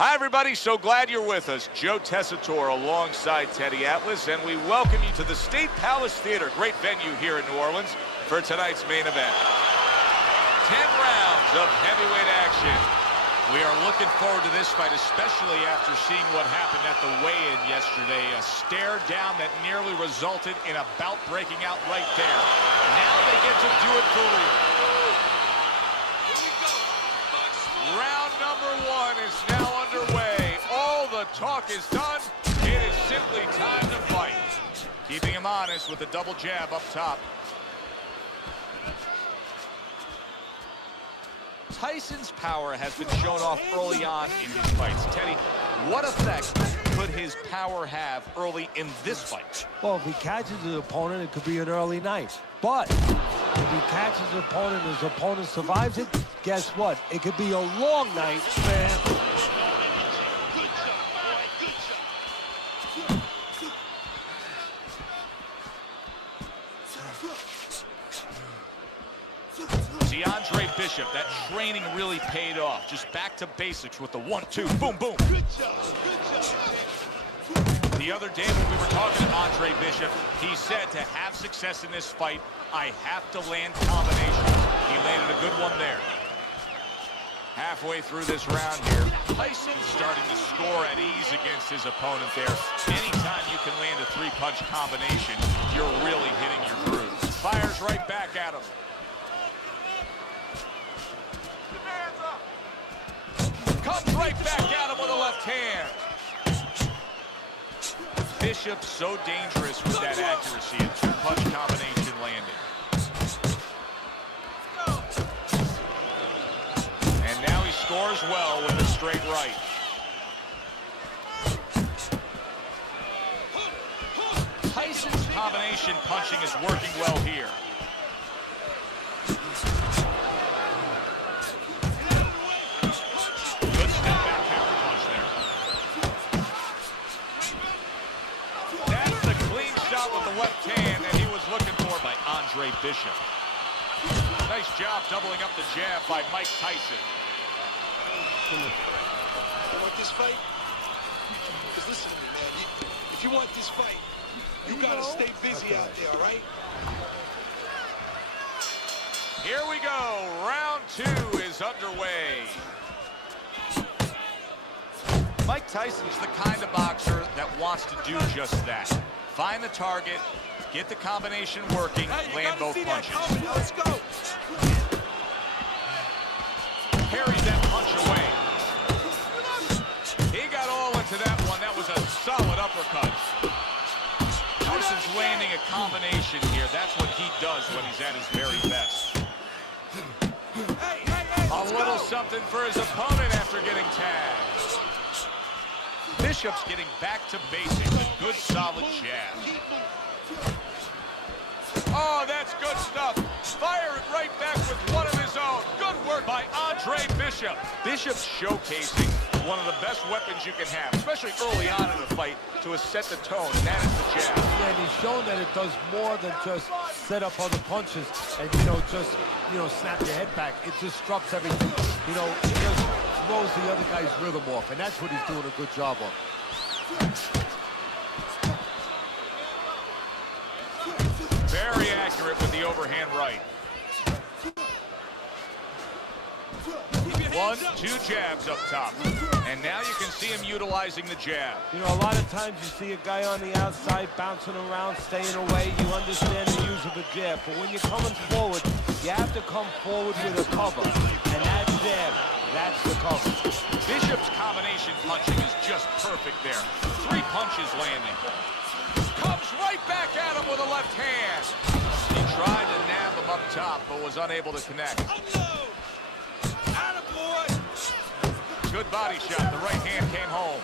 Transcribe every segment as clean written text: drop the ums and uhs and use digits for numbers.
Hi, everybody. So glad you're with us. Joe Tessitore alongside Teddy Atlas, and we welcome you to the State Palace Theater, great venue here in New Orleans, for tonight's main event. 10 rounds of heavyweight action. We are looking forward to this fight, especially after seeing what happened at the weigh-in yesterday. A stare down that nearly resulted in a bout breaking out right there. Now they get to do it for real. Round number one is now underway. All the talk is done. It is simply time to fight. Keeping him honest with a double jab up top. Tyson's power has been shown off early on in his fights. Teddy, what effect could his power have early in this fight? Well, if he catches his opponent, it could be an early night. But if he catches his opponent and his opponent survives it, guess what? It could be a long night, man. DeAndre Bishop, that training really paid off. Just back to basics with the 1-2, boom, boom. The other day when we were talking to Andre Bishop, he said to have success in this fight, I have to land combinations. He landed a good one there. Halfway through this round here, Tyson starting to score at ease against his opponent there. Anytime you can land a three-punch combination, you're really hitting your groove. Fires right back at him. Comes right back at him with a left hand. Bishop so dangerous with that accuracy. A two-punch combination landing. And now he scores well with a straight right. Tyson's combination punching is working well here. Left hand that he was looking for by Andre Bishop. Nice job doubling up the jab by Mike Tyson. You want this fight? Because listen to me, man. If you want this fight, you got to stay busy out there, all right? Here we go. Round two is underway. Mike Tyson's the kind of boxer that wants to do just that. Find the target, get the combination working, land both punches. Let's go. Carries that punch away. He got all into that one. That was a solid uppercut. Tyson's landing a combination here. That's what he does when he's at his very best. A little something for his opponent after getting tagged. Bishop's getting back to basics. A good, solid jab. Oh, that's good stuff. Firing right back with one of his own. Good work by Andre Bishop. Bishop's showcasing one of the best weapons you can have, especially early on in the fight, to set the tone, and that is the jab. Yeah, and he's shown that it does more than just set up other punches and, just, snap your head back. It disrupts everything. It just throws the other guy's rhythm off, and that's what he's doing a good job of. Very accurate with the overhand right. 1-2 jabs up top. And now you can see him utilizing the jab. A lot of times you see a guy on the outside bouncing around, staying away. You understand the use of a jab. But when you're coming forward, you have to come forward with a cover. And that jab, that's the cover. Bishop's combination punching is just perfect there. 3 punches landing. Comes right back at him with a left hand. He tried to nab him up top, but was unable to connect. Good body shot. The right hand came home.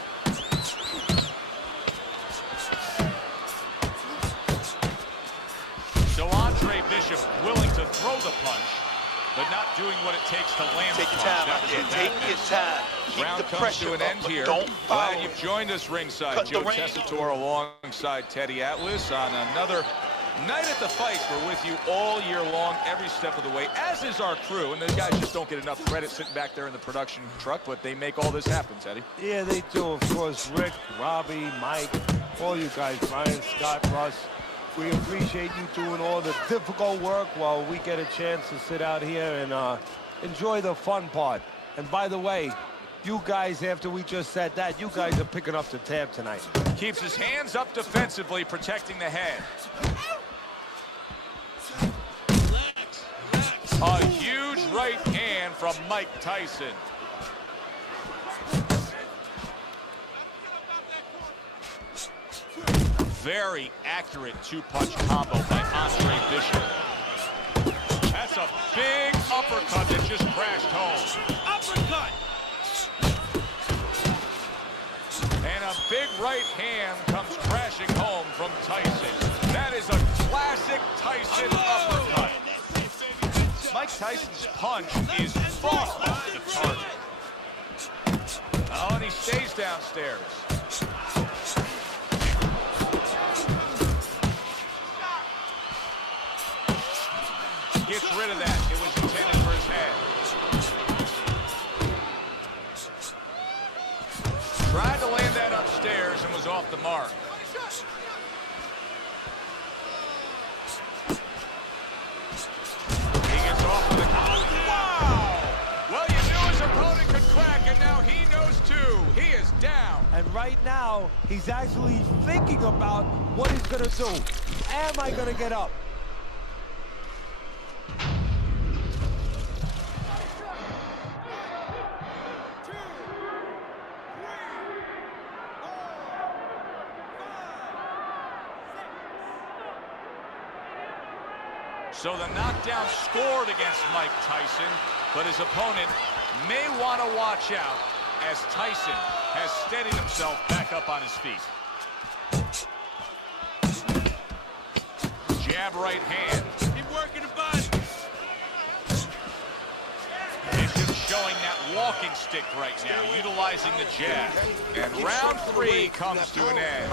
So Andre Bishop willing to throw the punch, but not doing what it takes to land the punch. Take your time out there. Take your time. Round comes to an end here. Glad you've joined us ringside. Joe Tessitore alongside Teddy Atlas on another Night at the Fights, we're with you all year long, every step of the way, as is our crew. And those guys just don't get enough credit sitting back there in the production truck, but they make all this happen, Teddy. Yeah, they do. Of course, Rick, Robbie, Mike, all you guys, Brian, Scott, Russ. We appreciate you doing all the difficult work while we get a chance to sit out here and enjoy the fun part. And by the way, you guys, after we just said that, you guys are picking up the tab tonight. Keeps his hands up defensively, protecting the head. A huge right hand from Mike Tyson. Very accurate two-punch combo by Andre Bishop. That's a big uppercut that just crashed home. Uppercut! And a big right hand comes crashing home from Tyson. That is a classic Tyson uppercut. Mike Tyson's punch is fought off the target. Oh, and he stays downstairs. Gets rid of that. It was intended for his head. Tried to land that upstairs and was off the mark. He gets off with a... Wow! Well, you knew his opponent could crack, and now he knows too. He is down. And right now, he's actually thinking about what he's going to do. Am I going to get up? So the knockdown scored against Mike Tyson, but his opponent may want to watch out as Tyson has steadied himself back up on his feet. Jab right hand. Keep working the body. Bishop showing that walking stick right now, utilizing the jab. And round 3 comes to an end.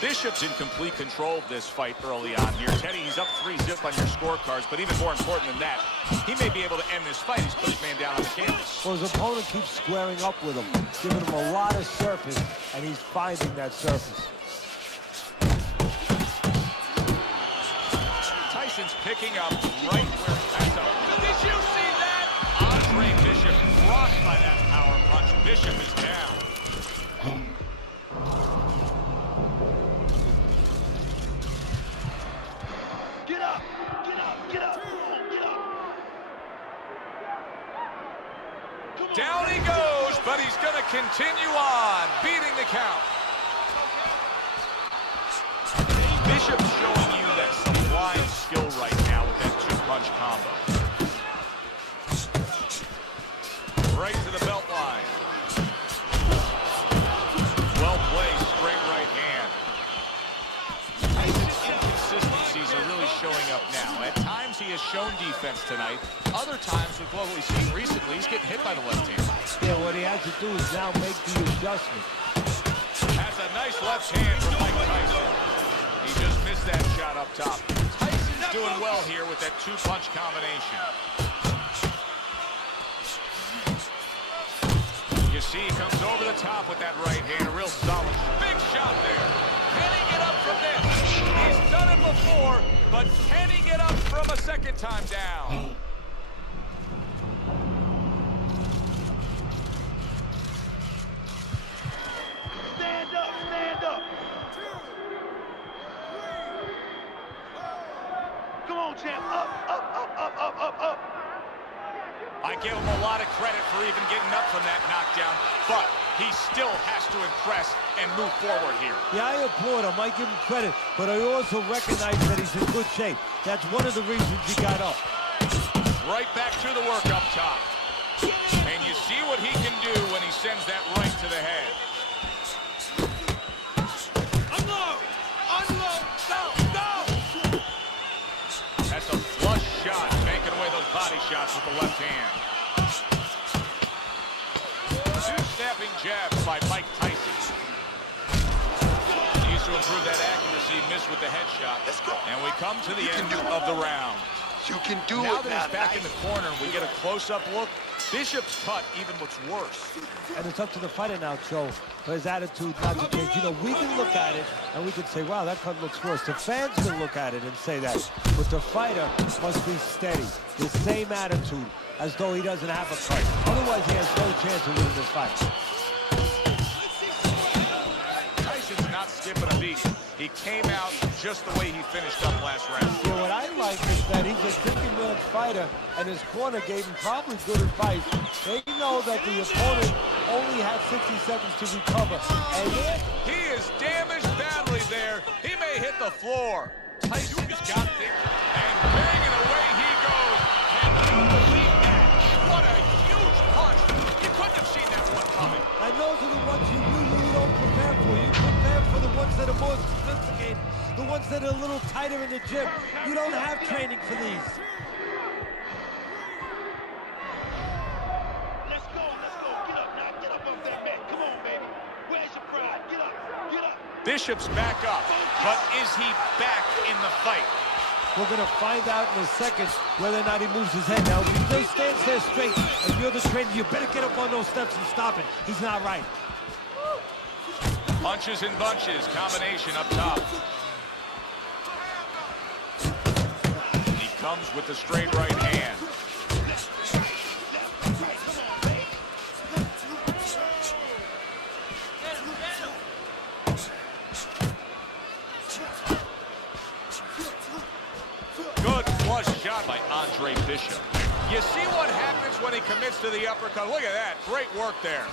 Bishop's in complete control of this fight early on here. Teddy, he's up 3-0 on your scorecards, but even more important than that, he may be able to end this fight. He's put his man down on the canvas. Well, his opponent keeps squaring up with him, giving him a lot of surface, and he's finding that surface. Tyson's picking up right where that's up. Did you see that? Andre Bishop rocked by that power punch. Bishop is down. Get up! Get up! Get up! Get up! Come on. Down he goes, but he's going to continue on, beating the count. Bishop's showing you that sublime skill right now with that two-punch combo. Right to the belt line. Well placed, straight right hand. Tyson's inconsistencies are really showing up now. At times he has shown defense tonight. Other times, with what we've seen recently, he's getting hit by the left hand. Yeah, what he has to do is now make the adjustment. Has a nice left hand from Mike Tyson. He just missed that shot up top. Tyson's doing well here with that two-punch combination. You see, he comes over the top with that right hand. A real solid, big shot there. Can he get up from this? He's done it before, but can he get up from a second time down? Stand up! Stand up! Come on, champ! Up! Up! Up! Up! Up! Up! Up! I give him a lot of credit for even getting up from that knockdown, but he still has to impress and move forward here. Yeah, I applaud him. I give him credit, but I also recognize that he's in good shape. That's one of the reasons he got up. Right back to the work up top. And you see what he can do when he sends that right to the head. Unload! Unload! Go! Go! That's a flush shot, making away those body shots with the left hand. Two snapping jabs by Mike Tyson. Needs to improve that accuracy. Missed Davis with the headshot. Let's go. And we come to the end do it. of the round. You can do Now it, that man. he's back in the corner and we get a close-up look, Bishop's cut even looks worse. And it's up to the fighter now, Joe, for his attitude not to change. You know, we can look at it and we can say, wow, that cut looks worse. The fans can look at it and say that. But the fighter must be steady, the same attitude, as though he doesn't have a cut. Otherwise, he has no chance of winning this fight. Tyson's not skipping a beat. He came out just the way he finished up last round. Yeah, what I like is that he's a 50-minute fighter, and his corner gave him probably good advice. They know that the opponent only had 60 seconds to recover. And he is damaged badly there. He may hit the floor. Tyson has got there, and banging away he goes. And you believe that? What a huge punch. You couldn't have seen that one coming. And those are the ones you usually don't prepare for. You prepare for the ones that are more sophisticated, the ones that are a little tighter in the gym. You don't have training for these. Let's go. Get up now. Get up off that mat. Come on, baby. Where's your pride? Get up. Bishop's back up, but is he back in the fight? We're going to find out in a second whether or not he moves his head. Now, if he still stands there straight, and you're the trainer, you better get up on those steps and stop it. He's not right. Punches and bunches, combination up top. He comes with the straight right hand. Good flush shot by Andre Bishop. You see what happens when he commits to the uppercut. Look at that. Great work there.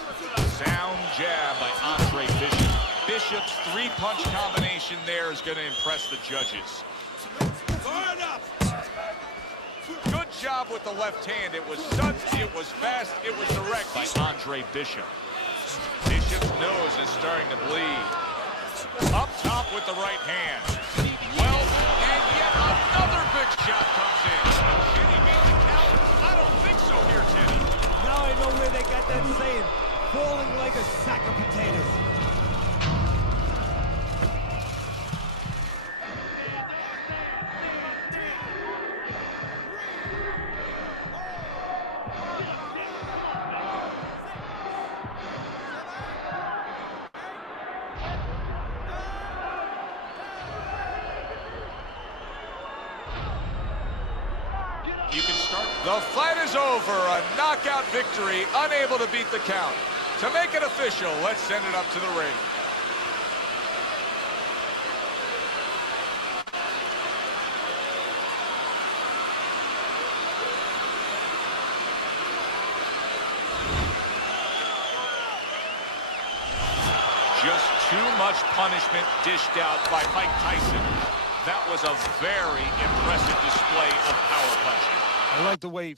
Sound jab by Andre Bishop. Bishop's three-punch combination there is going to impress the judges. Guard up. Good job with the left hand. It was sudden, it was fast, it was direct by Andre Bishop. Bishop's nose is starting to bleed. Up top with the right hand. Well, and yet another big shot comes in. Can he beat the count? I don't think so here, Teddy. Now I know where they got that saying, falling like a sack of potatoes. You can start. The fight is over. A knockout victory, unable to beat the count. To make it official, let's send it up to the ring. Just too much punishment dished out by Mike Tyson. That was a very impressive display of power punching. I like the way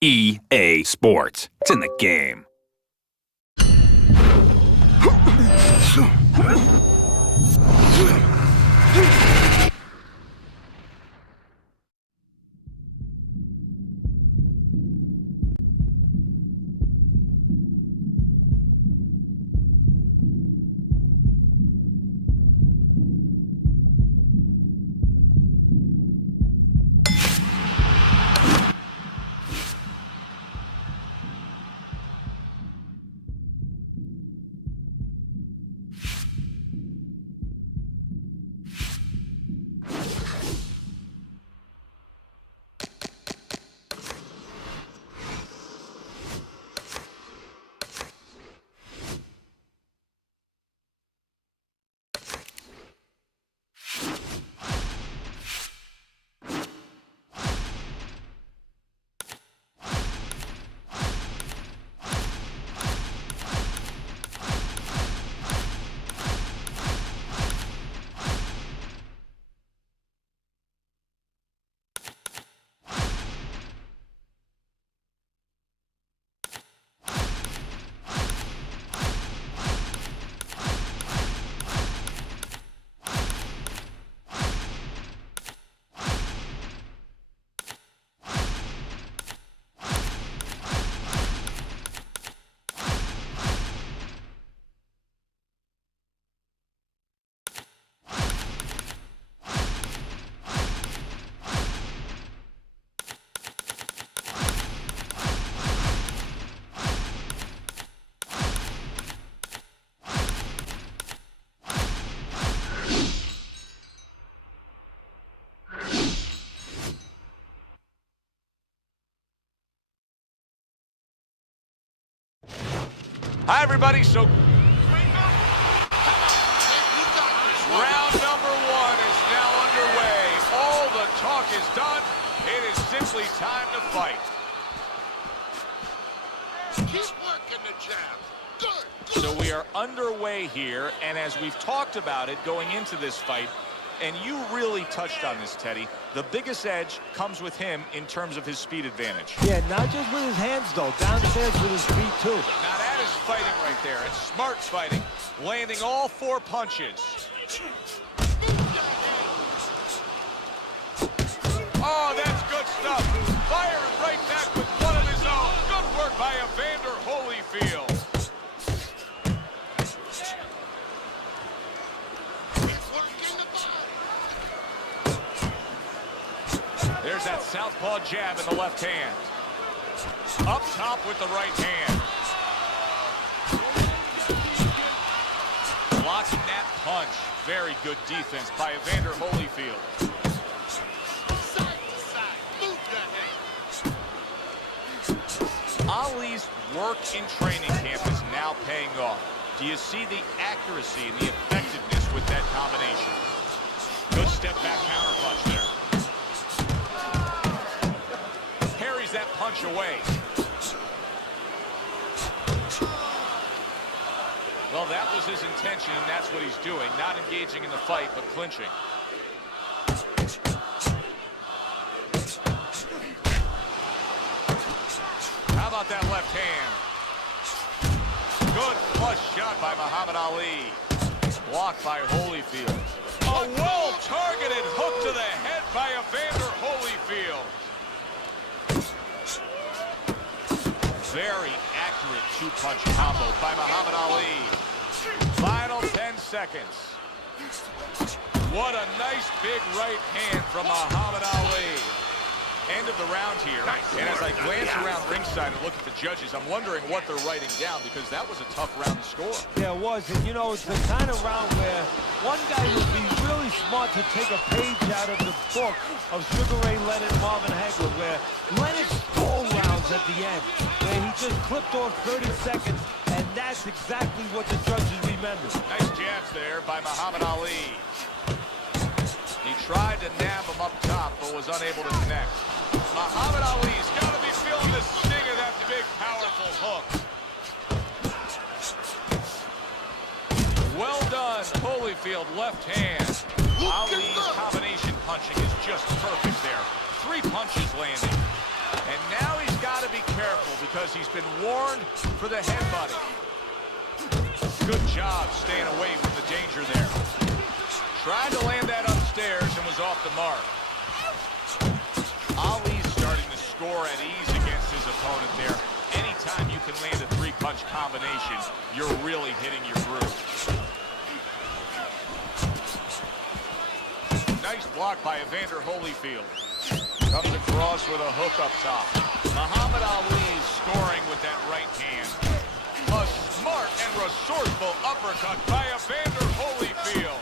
EA Sports. It's in the game. Hi, everybody. So, round number 1 is now underway. All the talk is done. It is simply time to fight. Keep working the jab. Good. So we are underway here, and as we've talked about it going into this fight, and you really touched on this, Teddy, the biggest edge comes with him in terms of his speed advantage. Yeah, not just with his hands, though. Downstairs with his feet, too. Now that is fighting right there. It's smart fighting. Landing all 4 punches. Oh, that's good stuff. Firing right back with one of his own. Good work by Evander Holyfield. There's that southpaw jab in the left hand. Up top with the right hand. Blocking that punch. Very good defense by Evander Holyfield. Side to side. Move your hands. Ali's work in training camp is now paying off. Do you see the accuracy and the effectiveness with that combination? Good step back counter punch there. Parries that punch away. Well, that was his intention, and that's what he's doing. Not engaging in the fight, but clinching. How about that left hand? Good flush shot by Muhammad Ali. Blocked by Holyfield. A well-targeted hook to the head by Evander Holyfield. Very accurate 2-punch combo by Muhammad Ali. Final 10 seconds. What a nice big right hand from Muhammad Ali. End of the round here. And as I glance around ringside and look at the judges, I'm wondering what they're writing down, because that was a tough round to score. Yeah, it was. And, you know, it's the kind of round where one guy would be really smart to take a page out of the book of Sugar Ray Leonard and Marvin Hagler, where Leonard stole rounds at the end, where he just clipped off 30 seconds, and that's exactly what the judges remember. Nice jabs there by Muhammad Ali. He tried to nab him up top, but was unable to connect. Muhammad Ali's got to be feeling the sting Holyfield left hand. Ali's combination punching is just perfect there. 3 punches landing. And now he's got to be careful because he's been warned for the headbutting. Good job staying away from the danger there. Tried to land that upstairs and was off the mark. Ali's starting to score at ease against his opponent there. Anytime you can land a 3-punch combination, you're really hitting your groove. Nice block by Evander Holyfield. Comes across with a hook up top. Muhammad Ali is scoring with that right hand. A smart and resourceful uppercut by Evander Holyfield.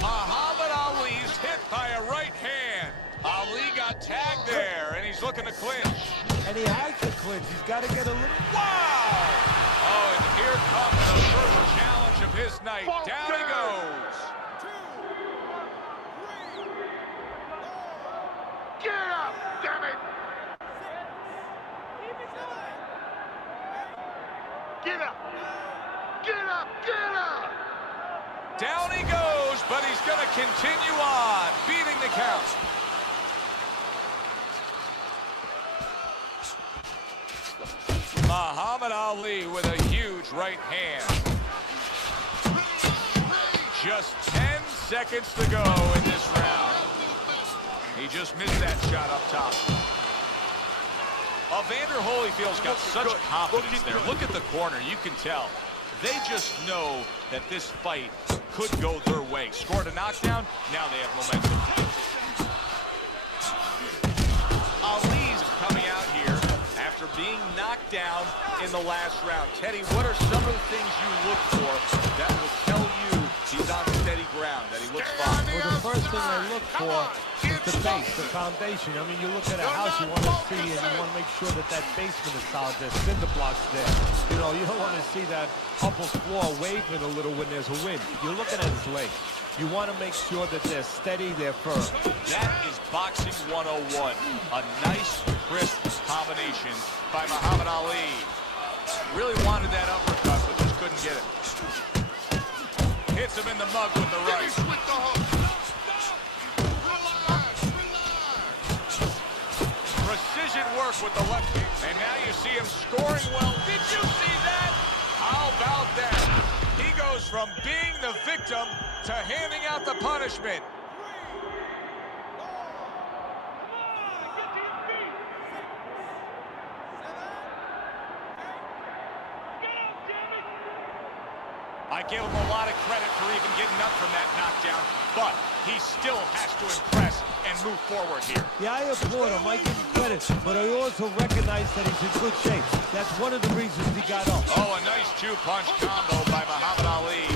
Muhammad Ali's hit by a right hand. Ali got tagged there, and he's looking to clinch. And he has to clinch. He's got to get a little... Wow! Oh, and here comes the first challenge of his night. Down he goes. Get up, damn it! Get up! Get up! Get up! Down he goes, but he's going to continue on, beating the count. Muhammad Ali with a huge right hand. Just 10 seconds to go in this round. He just missed that shot up top. Evander Holyfield's got such confidence there. Look at the corner. You can tell. They just know that this fight could go their way. Scored a knockdown. Now they have momentum. Ali's coming out here after being knocked down in the last round. Teddy, what are some of the things you look for that will tell you he's on steady ground, that he looks fine? Well, the first thing I look for is the base, the foundation. I mean, you look at a house, you want to see and you want to make sure that that basement is solid. There's cinder blocks there. You know, you don't want to see that upper floor waving a little when there's a wind. You're looking at his legs. You want to make sure that they're steady, they're firm. That is boxing 101. A nice, crisp combination by Muhammad Ali. Really wanted that uppercut, but just couldn't get it. Hits him in the mug with the right. Precision work with the left. And now you see him scoring well. Did you see that? How about that? He goes from being the victim to handing out the punishment. I give him a lot of credit for even getting up from that knockdown, but he still has to impress and move forward here. Yeah, I applaud him. I give him credit, but I also recognize that he's in good shape. That's one of the reasons he got up. Oh, a nice 2-punch combo by Muhammad Ali.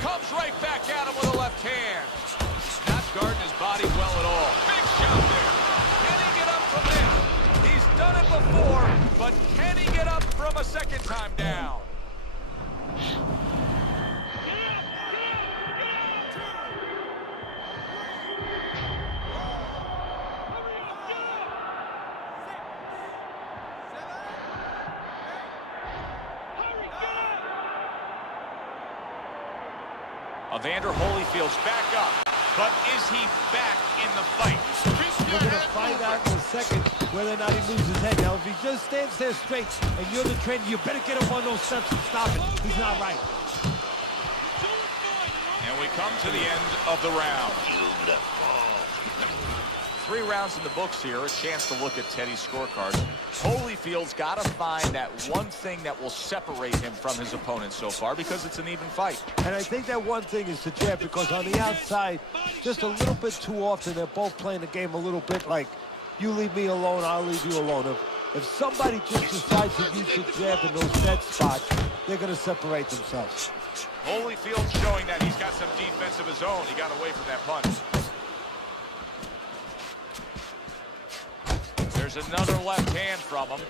Comes right back at him with a left hand. Not guarding his body well at all. Big shot there. Can he get up from this? He's done it before, but can he get up from a second time down? Evander Holyfield's back up, but is he back in the fight? We're going to find out in a second whether or not he moves his head. Now, if he just stands there straight and you're the trainer, you better get him on those steps and stop it. He's not right. And we come to the end of the round. 3 rounds in the books here, a chance to look at Teddy's scorecard. Holyfield's got to find that one thing that will separate him from his opponent so far because it's an even fight. And I think that one thing is the jab, because on the outside, just a little bit too often, they're both playing the game a little bit like, you leave me alone, I'll leave you alone. If somebody just decides to use the jab in those dead spots, they're going to separate themselves. Holyfield's showing that he's got some defense of his own. He got away from that punch. There's another left hand from him.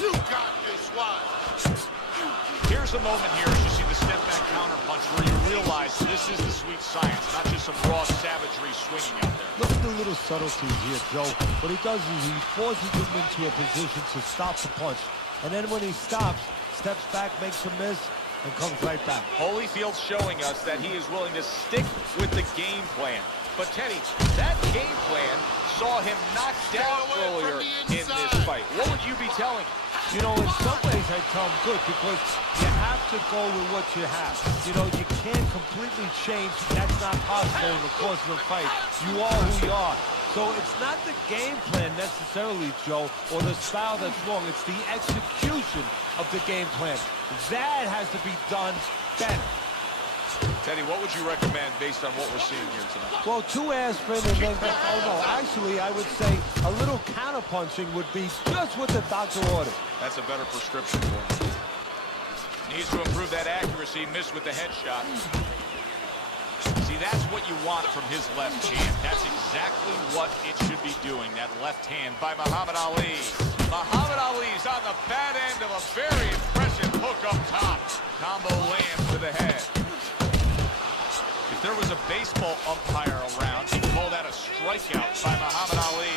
You got this one. Here's a moment here as you see the step back counter punch where you realize this is the sweet science, not just some raw savagery swinging out there. Look, the little subtleties here, Joe. What he does is he forces him into a position to stop the punch. And then when he stops, steps back, makes a miss, and comes right back. Holyfield's showing us that he is willing to stick with the game plan. But Teddy, that game plan saw him knocked down earlier in this fight. What would you be telling him? You know, in some ways I tell him good, because you have to go with what you have. You know, you can't completely change. That's not possible in the course of a fight. You are who you are. So it's not the game plan necessarily, Joe, or the style that's wrong. It's the execution of the game plan. That has to be done better. Teddy, what would you recommend based on what we're seeing here tonight? Well, 2 aspirin and then, oh no, actually I would say a little counterpunching would be just what the doctor ordered. That's a better prescription for him. Needs to improve that accuracy, missed with the headshot. See, that's what you want from his left hand. That's exactly what it should be doing, that left hand by Muhammad Ali. Muhammad Ali's on the bad end of a very impressive hook up top. Combo lands to the head. If there was a baseball umpire around, he'd call that a strikeout by Muhammad Ali.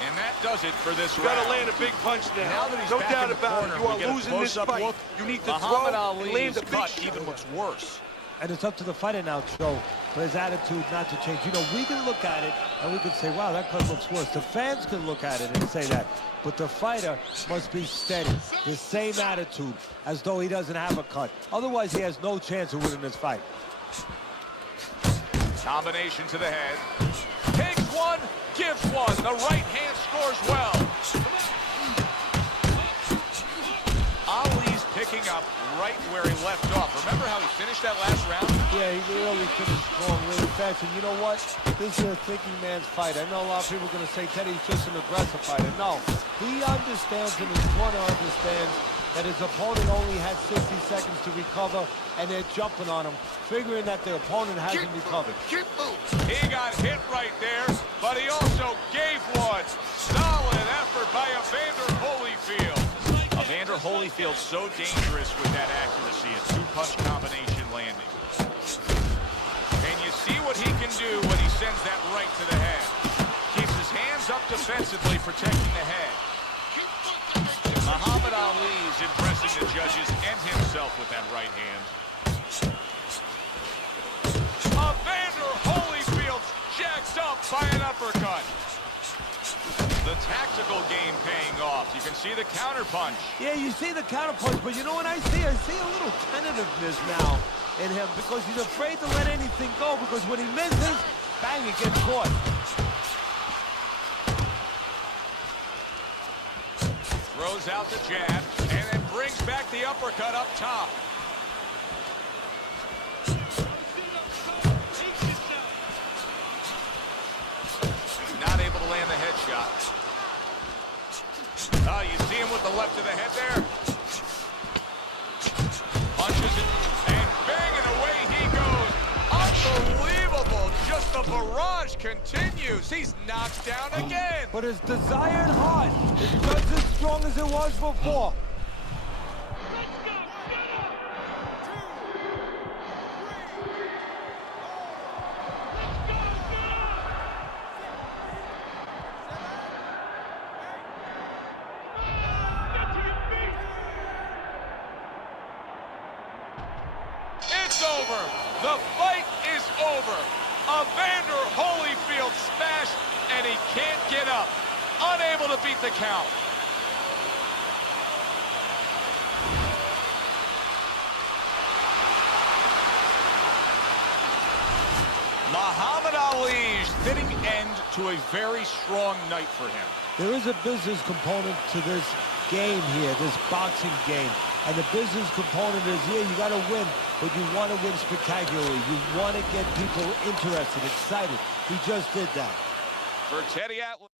And that does it for this round. You gotta land a big punch now. Now that he's No back doubt in the about corner, it. You we get are a losing this close-up fight. look. You need to Muhammad throw Ali's and land a big cut shot. even looks worse. And it's up to the fighter now, Joe, for his attitude not to change. You know, we can look at it and we can say, wow, that cut looks worse. The fans can look at it and say that. But the fighter must be steady, the same attitude, as though he doesn't have a cut. Otherwise, he has no chance of winning this fight. Combination to the head. Takes one, gives one. The right hand scores well. Ali's picking up right where he left off. Remember how he finished that last round? Yeah, he really finished strong, really fast. And you know what? This is a thinking man's fight. I know a lot of people are going to say Teddy's just an aggressive fighter. No, he understands and his corner understands that his opponent only had 60 seconds to recover, and they're jumping on him, figuring that their opponent hasn't recovered. Keep moving. He got hit right there, but he also gave one. Solid effort by Evander Holyfield. Evander Holyfield so dangerous with that accuracy, a two-punch combination landing. And you see what he can do when he sends that right to the head. Keeps his hands up defensively, protecting the head. Muhammad Ali's impressing the judges and himself with that right hand. Evander Holyfield jacks up by an uppercut. The tactical game paying off. You can see the counter punch. Yeah, you see the counter punch, but you know what I see? I see a little tentativeness now in him, because he's afraid to let anything go, because when he misses, bang, he gets caught. Throws out the jab, and then brings back the uppercut up top. Not able to land the headshot. Oh, you see him with the left to the head there? Punches it, and bang, and away he goes. Unbelievable. Just the barrage continues. He's knocked down again. But his desired heart is just as strong as it was before. It's over. The fight is over. Evander Holyfield smashed, and he can't get up. Unable to beat the count. Muhammad Ali's fitting end to a very strong night for him. There is a business component to this game here, this boxing game. And the business component is, yeah, you got to win, but you want to win spectacularly. You want to get people interested, excited. He just did that. For Teddy Atlas.